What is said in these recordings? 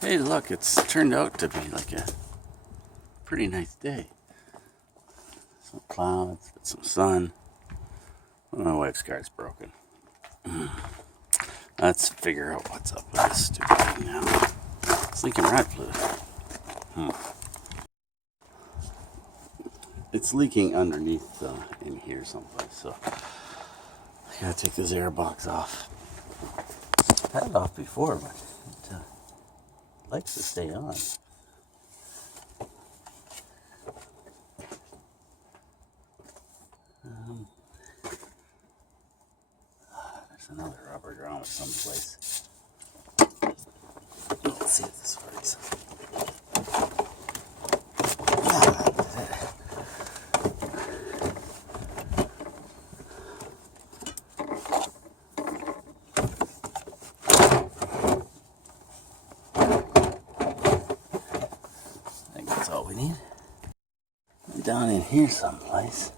Hey, look, it's turned out to be like a pretty nice day. Some clouds, but some sun. Well, my wife's car's broken. Let's figure out what's up with this stupid thing now. It's leaking rat fluid. It's leaking underneath in here someplace, so I gotta take this air box off. I've had it off before, but it likes to stay on. There's another rubber grommet someplace. Let's see if this works. I think that's all we need. And down in here someplace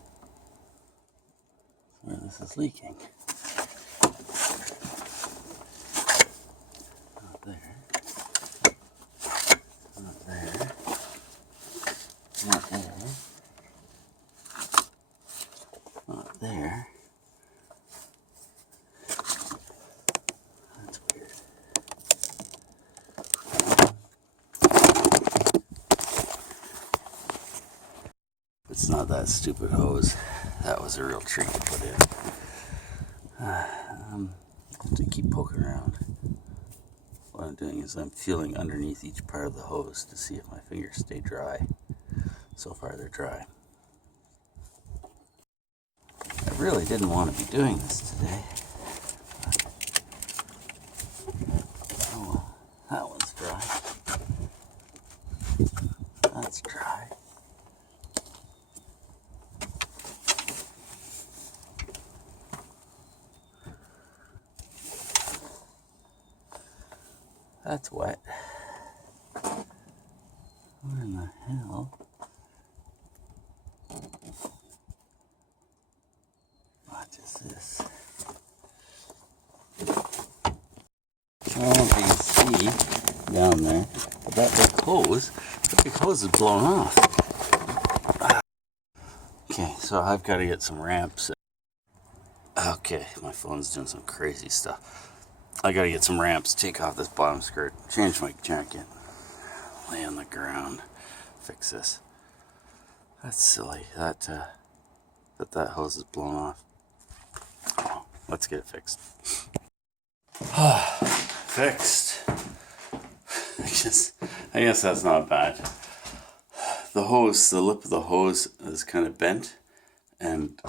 where this is leaking. Not there. Not there. Not there. Not there. That's weird. It's not that stupid hose. That was a real treat to put in. To keep poking around. What I'm doing is I'm feeling underneath each part of the hose to see if my fingers stay dry. So far they're dry. I really didn't want to be doing this today. Oh well, that one's dry. That's dry. That's wet. What in the hell? What is this? I don't know if you can see down there, but that big hose is blown off. Okay, so I've got to get some ramps. Okay, my phone's doing some crazy stuff. I gotta get some ramps, take off this bottom skirt, change my jacket, lay on the ground, fix this. That's silly. That hose is blown off. Oh, let's get it fixed. Fixed. I guess that's not bad. The lip of the hose is kind of bent, and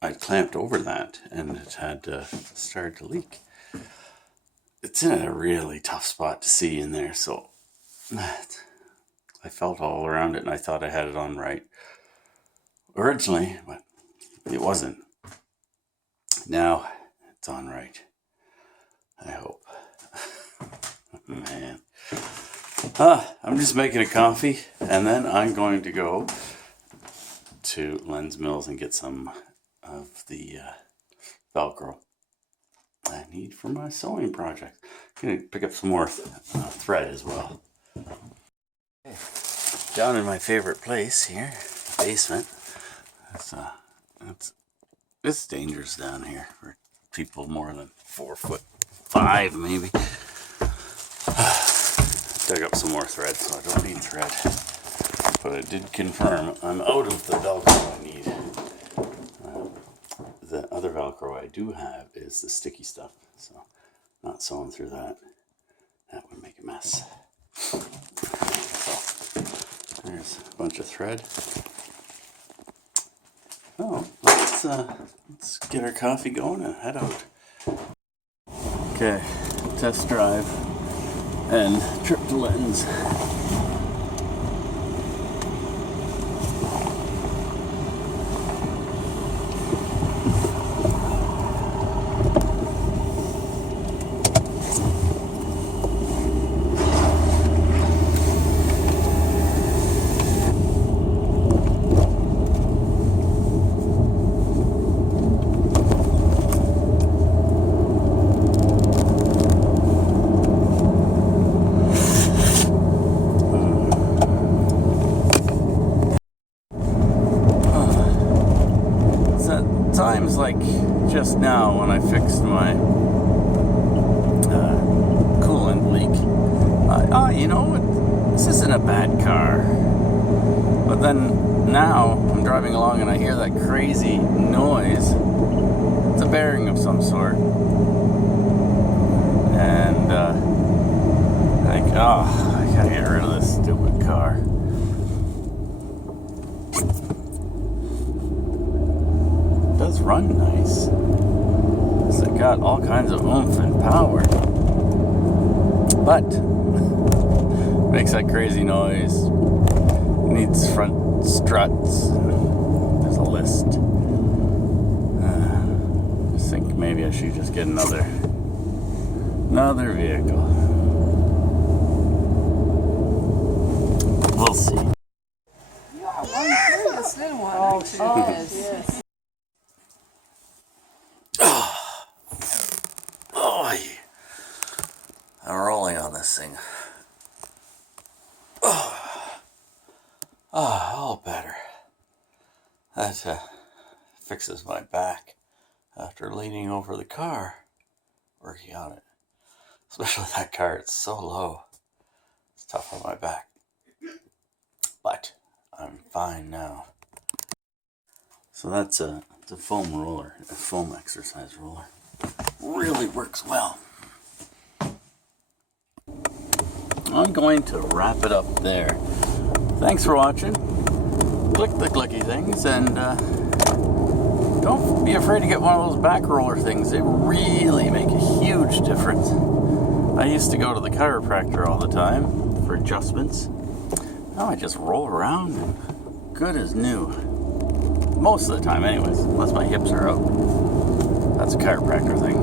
I clamped over that, and it had started to leak. It's in a really tough spot to see in there, so I felt all around it and I thought I had it on right originally, but it wasn't. Now it's on right. I hope. Man. I'm just making a coffee, and then I'm going to go to Len's Mills and get some of the Velcro I need for my sewing project. I'm going to pick up some more thread as well. Okay. Down in my favorite place here, basement. It's dangerous down here for people more than 4'5" maybe. Dug up some more thread, so I don't need thread. But I did confirm I'm out of the Velcro I need. The other Velcro I do have is the sticky stuff, so not sewing through that. That would make a mess. So, there's a bunch of thread. Oh, let's get our coffee going and head out. Okay, test drive and trip to Len's. you know what? This isn't a bad car. But then now I'm driving along and I hear that crazy noise. It's a bearing of some sort. And I think, oh, I gotta get rid of this stupid car. It does run nice. It's got all kinds of oomph and power. But makes that crazy noise. Needs front struts. There's a list. I think maybe I should just get another vehicle. We'll see. You are one curious little one. Oh, she is. Yes. Oh, I'm rolling on this thing. All better. That fixes my back after leaning over the car, working on it. Especially that car, it's so low. It's tough on my back. But I'm fine now. So that's a foam roller, a foam exercise roller. Really works well. I'm going to wrap it up there. Thanks for watching. Click the clicky things and don't be afraid to get one of those back roller things. They really make a huge difference. I used to go to the chiropractor all the time for adjustments. Now I just roll around and good as new. Most of the time anyways, unless my hips are out. That's a chiropractor thing.